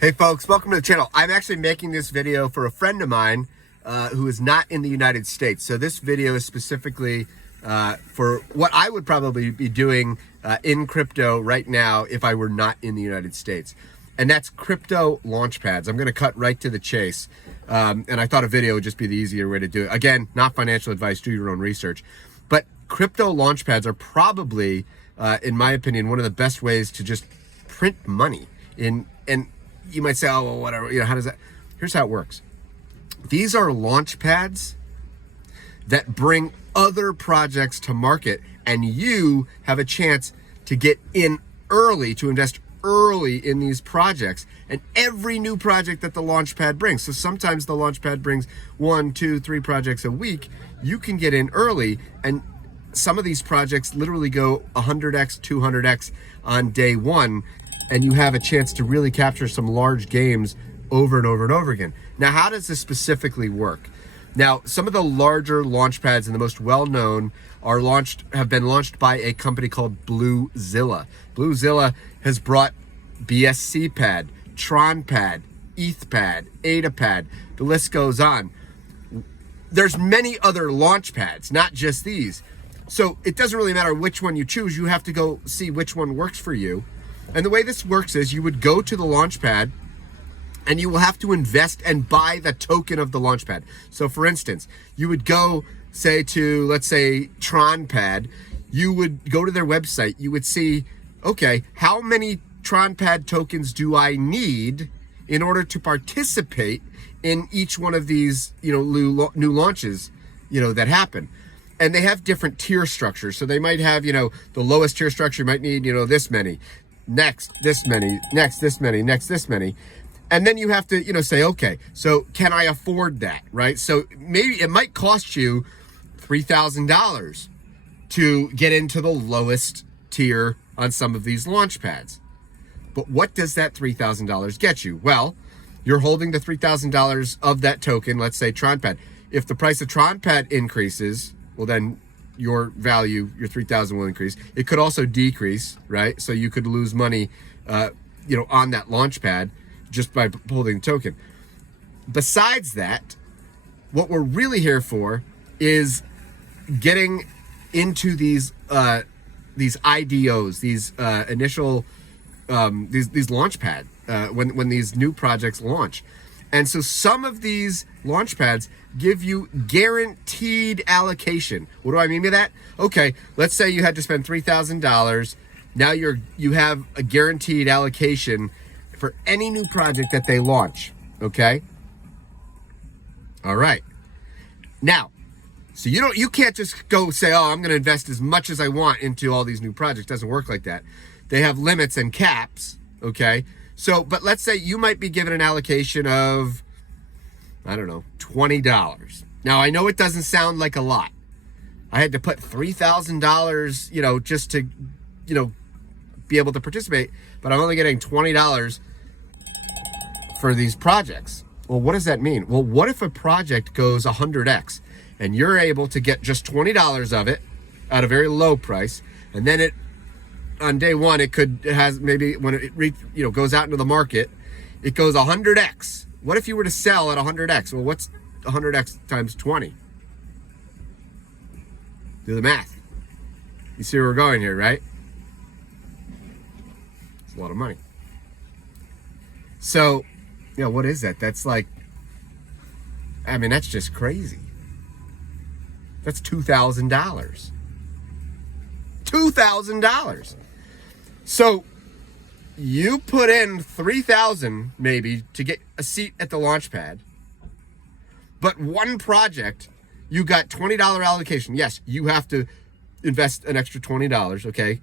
Hey folks, welcome to the channel. I'm actually making this video for a friend of mine who is not in the United States. So this video is specifically for what I would probably be doing in crypto right now if I were not in the United States. And that's crypto launchpads. I'm going to cut right to the chase. And I thought a video would just be the easier way to do it. Again, not financial advice, do your own research. But crypto launchpads are probably, in my opinion, one of the best ways to just print money. And you might say, oh, well, whatever, how does that? Here's how it works. These are launch pads that bring other projects to market, and you have a chance to get in early, to invest early in these projects and every new project that the launch pad brings. So sometimes the launch pad brings 1, 2, 3 projects a week. You can get in early, and some of these projects literally go 100x, 200x on day one, and you have a chance to really capture some large games over and over and over again. Now, how does this specifically work? Now, some of the larger launch pads and the most well-known have been launched by a company called Bluezilla. Bluezilla has brought BSC pad, Tron pad, ETH pad, ADA pad. The list goes on. There's many other launch pads, not just these. So it doesn't really matter which one you choose. You have to go see which one works for you. And the way this works is you would go to the launchpad and you will have to invest and buy the token of the launchpad. So for instance, you would go let's say TronPad, you would go to their website, you would see, okay, how many TronPad tokens do I need in order to participate in each one of these, new launches, that happen. And they have different tier structures. So they might have, the lowest tier structure might need, this many. Next, this many, next, this many, next, this many. And then you have to, say, okay, so can I afford that, right? So maybe it might cost you $3,000 to get into the lowest tier on some of these launch pads. But what does that $3,000 get you? Well, you're holding the $3,000 of that token, let's say TronPad. If the price of TronPad increases, well then your value, your 3,000 will increase. It could also decrease, right? So you could lose money, on that launch pad just by holding the token. Besides that, what we're really here for is getting into these IDOs, these initial, these launch pad, when these new projects launch. And so some of these launch pads give you guaranteed allocation. What do I mean by that? Okay, let's say you had to spend $3,000. Now you have a guaranteed allocation for any new project that they launch. Okay? All right. Now, so you can't just go say, oh, I'm going to invest as much as I want into all these new projects. It doesn't work like that. They have limits and caps. Okay? So, but let's say you might be given an allocation of, I don't know, $20. Now, I know it doesn't sound like a lot. I had to put $3,000, just to, be able to participate, but I'm only getting $20 for these projects. Well, what does that mean? Well, what if a project goes 100x and you're able to get just $20 of it at a very low price, and then on day one, it has maybe when it goes out into the market, it goes 100x. What if you were to sell at 100x? Well, what's 100x times 20? Do the math. You see where we're going here, right? It's a lot of money. So, what is that? That's that's just crazy. That's $2,000. $2,000. So you put in $3,000 maybe to get a seat at the launch pad, but one project, you got $20 allocation. Yes, you have to invest an extra $20, okay?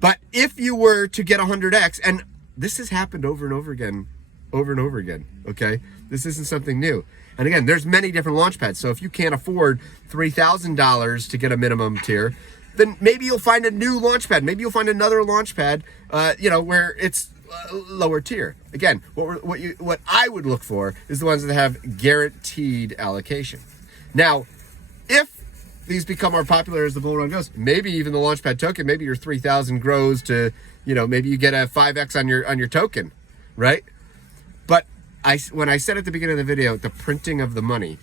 But if you were to get 100x, and this has happened over and over again, okay? This isn't something new. And again, there's many different launch pads. So if you can't afford $3,000 to get a minimum tier, then maybe you'll find a new launch pad. Maybe you'll find another launch pad, where it's lower tier. Again, what I would look for is the ones that have guaranteed allocation. Now, if these become more popular as the bull run goes, maybe even the Launchpad token, maybe your 3,000 grows to, maybe you get a 5x on your token, right? when I said at the beginning of the video, the printing of the money,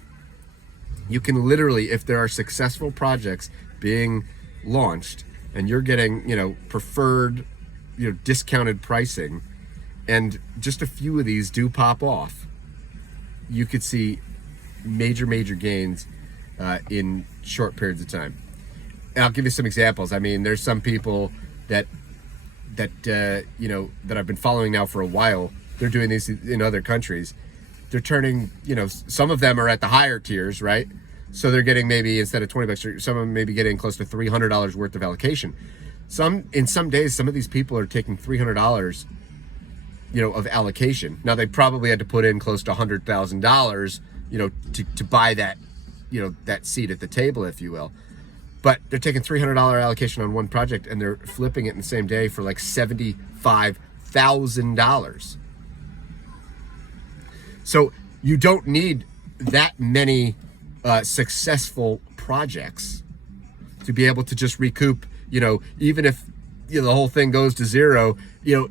you can literally, if there are successful projects being launched and you're getting, preferred, discounted pricing, and just a few of these do pop off, you could see major gains in short periods of time. And I'll give you some examples. I mean, there's some people that I've been following now for a while. They're doing these in other countries. They're turning, some of them are at the higher tiers, right? So they're getting maybe, instead of $20, some of them may be getting close to $300 worth of allocation. In some days, some of these people are taking $300, of allocation. Now they probably had to put in close to $100,000, to buy that, that seat at the table, if you will. But they're taking $300 allocation on one project and they're flipping it in the same day for like $75,000. So you don't need that many successful projects to be able to just recoup, even if the whole thing goes to zero, you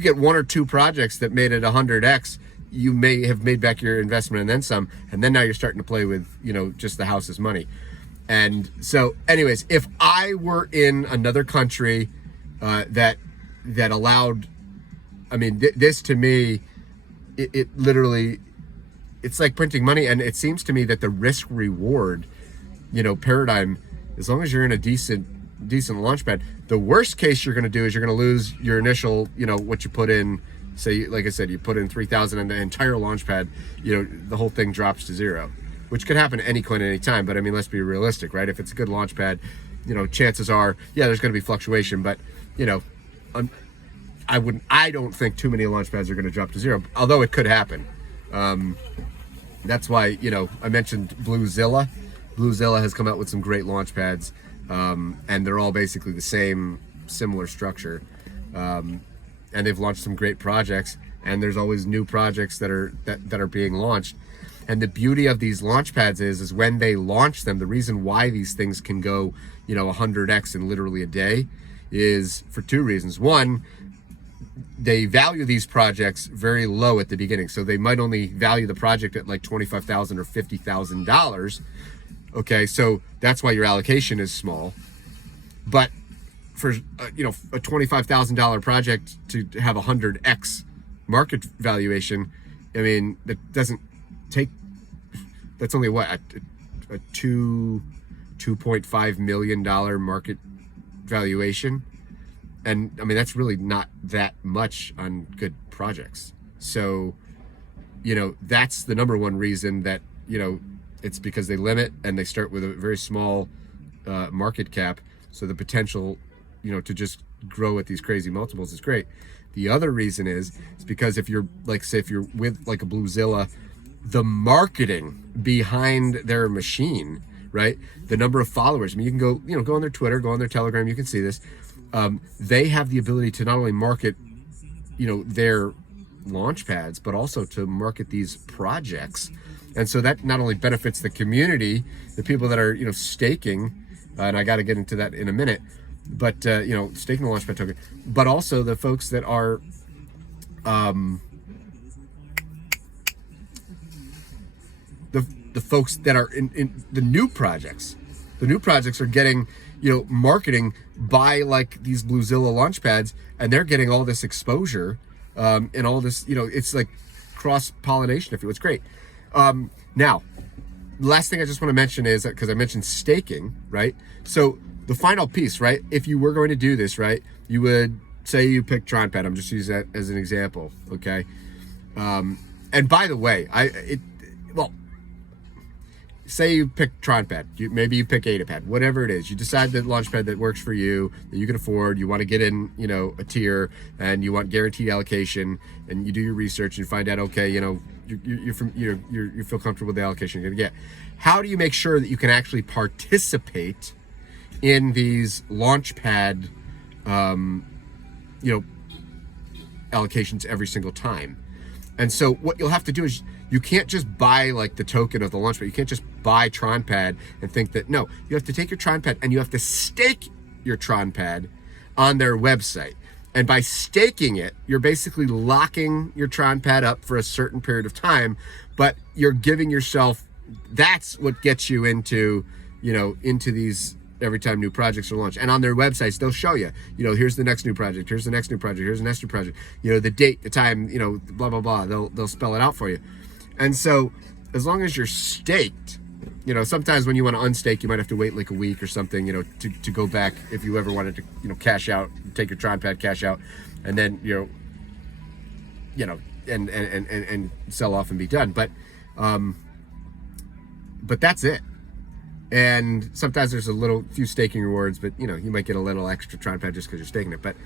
get one or two projects that made it 100x, you may have made back your investment and then some, and then now you're starting to play with, just the house's money. And so anyways, if I were in another country that allowed, this to me, it literally, it's like printing money. And it seems to me that the risk reward, paradigm, as long as you're in a decent launchpad, the worst case you're going to do is you're going to lose your initial, what you put in. Say, like I said, you put in 3,000 and the entire launchpad, the whole thing drops to zero, which could happen to any coin at any time. But let's be realistic, right? If it's a good launchpad, chances are, there's going to be fluctuation, but I don't think too many launchpads are going to drop to zero, although it could happen. That's why, I mentioned Bluezilla. Bluezilla has come out with some great launchpads, and they're all basically the same, similar structure. And they've launched some great projects, and there's always new projects that are being launched. And the beauty of these launchpads is when they launch them, the reason why these things can go, 100x in literally a day is for two reasons. One, they value these projects very low at the beginning. So they might only value the project at like $25,000 or $50,000. Okay, so that's why your allocation is small. But for a $25,000 project to have 100x market valuation, that doesn't take, that's only what, a $2.5 million market valuation. And that's really not that much on good projects. So, that's the number one reason that, it's because they limit and they start with a very small market cap. So the potential, to just grow at these crazy multiples is great. The other reason is because if you're if you're with like a Bluezilla, the marketing behind their machine, right? The number of followers. You can go, go on their Twitter, go on their Telegram. You can see this. They have the ability to not only market, their launchpads, but also to market these projects. And so that not only benefits the community, the people that are, staking, and I got to get into that in a minute, but, staking the Launchpad token, but also the folks that are, the folks that are in the new projects. The new projects are getting, marketing by like these Bluezilla launchpads, and they're getting all this exposure, and all this, it's like cross-pollination, if you will. It's great. Now, last thing I just want to mention is that, because I mentioned staking, right? So the final piece, right? If you were going to do this, right, you would say you pick TronPad. I'm just using that as an example, okay? And by the way, say you pick TronPad, maybe you pick AdaPad, whatever it is. You decide the launchpad that works for you, that you can afford. You want to get in, a tier, and you want guaranteed allocation, and you do your research and find out, okay, you feel comfortable with the allocation you're going to get. How do you make sure that you can actually participate in these launchpad, allocations every single time? And so what you'll have to do is, you can't just buy like the token of the launchpad. You can't just buy TronPad and think that, no, you have to take your TronPad and you have to stake your TronPad on their website. And by staking it, you're basically locking your Tron pad up for a certain period of time, but you're giving yourself, that's what gets you into, into these every time new projects are launched. And on their websites, they'll show you, here's the next new project, here's the next new project, here's the next new project, the date, the time, blah, blah, blah. They'll spell it out for you. And so as long as you're staked, sometimes when you want to unstake, you might have to wait like a week or something, to go back if you ever wanted to, cash out, take your Tron pad, cash out, and then, and sell off and be done. But that's it. And sometimes there's a few staking rewards, but you might get a little extra Tron pad just because you're staking it. But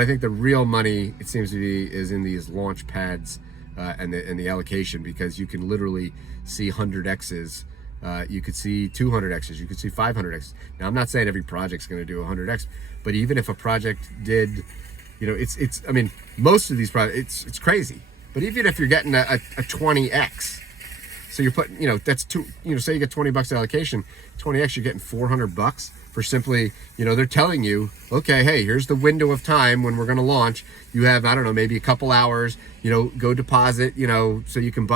I think the real money, it seems to be, is in these launch pads and the allocation, because you can literally see 100x's. You could see 200x's, you could see 500x's. Now, I'm not saying every project's going to do 100x, but even if a project did, I mean, most of these projects, it's crazy. But even if you're getting a 20x, so you're putting, that's say you get $20 allocation, 20x, you're getting $400 for simply, they're telling you, okay, hey, here's the window of time when we're going to launch. You have, I don't know, maybe a couple hours, go deposit, so you can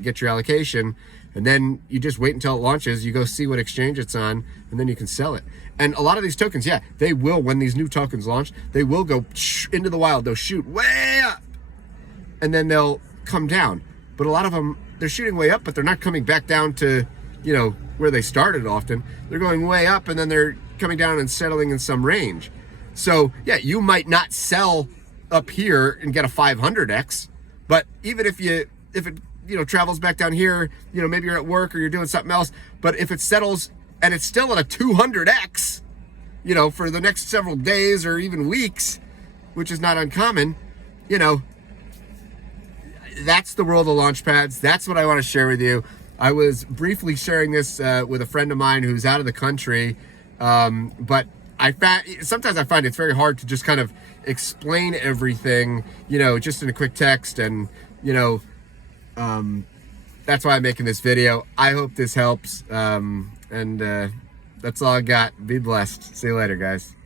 get your allocation. And then you just wait until it launches, you go see what exchange it's on, and then you can sell it. And a lot of these tokens, yeah, they will, when these new tokens launch, they will go into the wild. They'll shoot way up, and then they'll come down. But a lot of them, they're shooting way up, but they're not coming back down to, where they started often. They're going way up, and then they're coming down and settling in some range. So, yeah, you might not sell up here and get a 500x, but even if it travels back down here, maybe you're at work or you're doing something else, but if it settles and it's still at a 200x, for the next several days or even weeks, which is not uncommon, that's the world of Launchpads. That's what I want to share with you. I was briefly sharing this with a friend of mine who's out of the country, but sometimes I find it's very hard to just kind of explain everything, just in a quick text, and, that's why I'm making this video. I hope this helps. And that's all I got. Be blessed. See you later, guys.